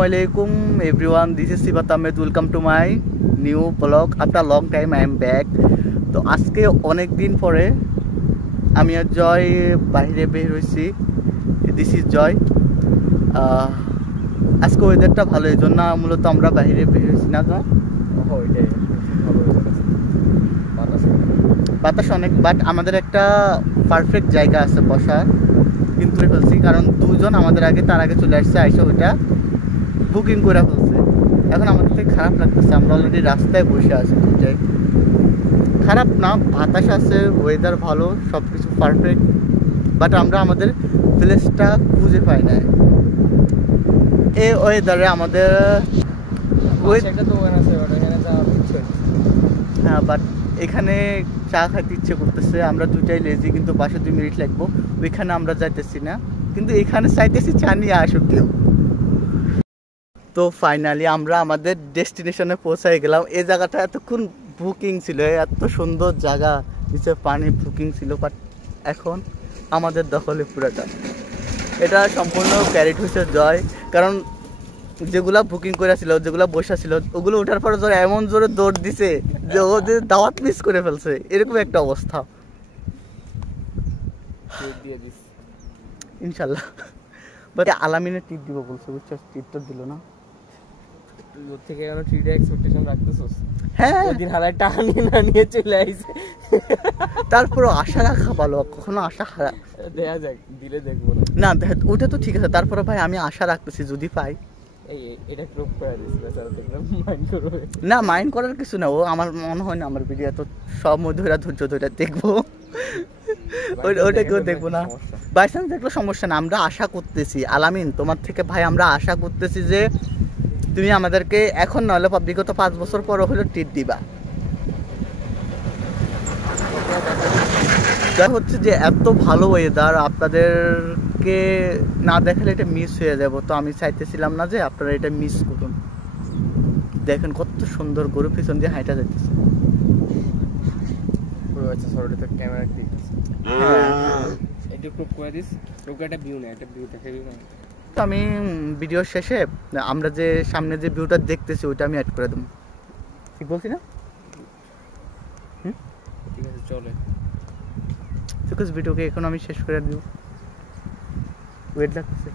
Assalamualaikum everyone, this is Sibat Ahmed. Welcome to my new vlog. After a long time I am back. তো আজকে অনেক দিন পরে আমি আর জয় বাইরে বের হইছি। দিস ইজ জয়। আজকে ওয়েদারটা ভালো, এই জন্য মূলত আমরা বাইরে বের হইছি না জয়? বাতাস অনেক, বাট আমাদের একটা পারফেক্ট জায়গা আছে বসার, কিন্তু ফেলছি কারণ দুজন আমাদের আগে তার আগে চলে আসছে, আইসা ওইটা বুকিং করে ফেলছে। এখন আমাদের থেকে খারাপ লাগতেছে, আমরা অলরেডি রাস্তায় বসে আছি। দুটাই খারাপ না, বাতাস আছে, ওয়েদার ভালো, সব কিছু পারফেক্ট, বাট আমরা আমাদের প্লেসটা খুঁজে পাই না। এই ওয়েদারে আমাদের হ্যাঁ, বাট এখানে চা খাইতে ইচ্ছে করতেছে। আমরা দুইটাই লেজি, কিন্তু পাশে 2 মিনিট লাগবো, ওইখানে আমরা যাইতেছি না, কিন্তু এখানে চাইতেছি চা নিয়ে আসুক কেউ। তো ফাইনালি আমরা আমাদের ডেস্টিনেশনে পৌঁছাই গেলাম। এই জায়গাটা এতক্ষণ বুকিং ছিল, এত সুন্দর জায়গা, নিচে পানি বুকিং ছিল, বাট এখন আমাদের দখলে পুরোটা। এটা সম্পূর্ণ ক্যারিট হয়েছে জয়, কারণ যেগুলা বুকিং করেছিল, যেগুলা বসা ছিল, ওগুলো ওঠার পরে জোরে এমন জোরে দৌড় দিছে যে ওদের দাওয়াত মিস করে ফেলছে, এরকম একটা অবস্থা। ইনশাল্লাহ বাট আলামিনের টিপ দিব বলছে, বুঝছো? টিপ তো দিল না। তুই ওর থেকে কেন ট্রিটে এক্সপেকটেশন রাখতেছস? হ্যাঁ, ওদিন হারায় টানি না নিয়ে চলে আইছে, তারপর আশা রাখা ভালো, কখনো আশা হারা। দেখা যাক, দিলে দেখবো না, ওটা তো ঠিক আছে, তারপরে ভাই আমি আশা রাখতেছি যদি পাই। এটা ক্রপ করে দিস, বেচারা দেখলাম মাইন্ড করবে না, মাইন্ড করার কিছু না, ও আমার মনে হয় না আমার ভিডিও এত সব মধ্যে ধৈর্য ধরে দেখবো, ওটা কেউ দেখবো না। বাই চান্স দেখলে সমস্যা না, আমরা আশা করতেছি আলামিন তোমার থেকে ভাই, আমরা আশা করতেছি যে তুমি আমাদেরকে এখন না হলে বিগত 5 বছর পর হলে ট্রিট দিবা। হচ্ছে যে এত ভালো ওয়েদার, আপনাদেরকে না দেখালে এটা মিস হয়ে যাবো, তো আমি চাইতেছিলাম না যে আপনারা এটা মিস করুন। দেখেন কত সুন্দর গরু পিছন দিয়ে হাঁটা যাইতেছে। ক্যামেরা দেখতেছি, একটু ক্রপ করে দিস, একটা ভিউ না, একটা ভিউ দেখে দিই না। আমি ভিডিও শেষে আমরা যে সামনে যে ভিউটা দেখতেছি ওইটা আমি অ্যাড করে দেবো, ঠিক বলছি না? ঠিক আছে, চলে ভিডিওকে এখন আমি শেষ করে দিব, ওয়েট লাগতেছে।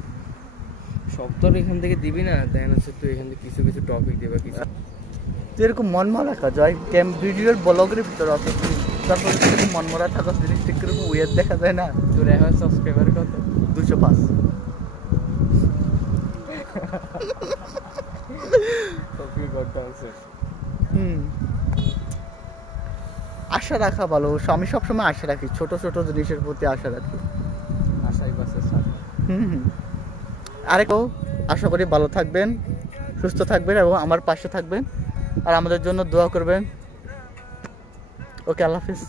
সব তো এখান থেকে দিবি না, দেন হচ্ছে তুই এখান থেকে কিছু কিছু টপিক দিবা, কিছু তুই এরকম মনমরা রাখা যায় ভিডিওর ব্লগের ভিতরে আছে, তারপরে যদি মনমরা থাকা জিনিসটা কিরকম ওয়েট দেখা যায় না। তোর এখন সাবস্ক্রাইবার কত? 205। আশা রাখা ভালো, আমি সবসময় আশা রাখি, ছোট ছোট জিনিসের প্রতি আশা রাখি। আরেকও আশা করি ভালো থাকবেন, সুস্থ থাকবেন এবং আমার পাশে থাকবেন, আর আমাদের জন্য দোয়া করবেন। ওকে, আল্লাহ হাফিজ।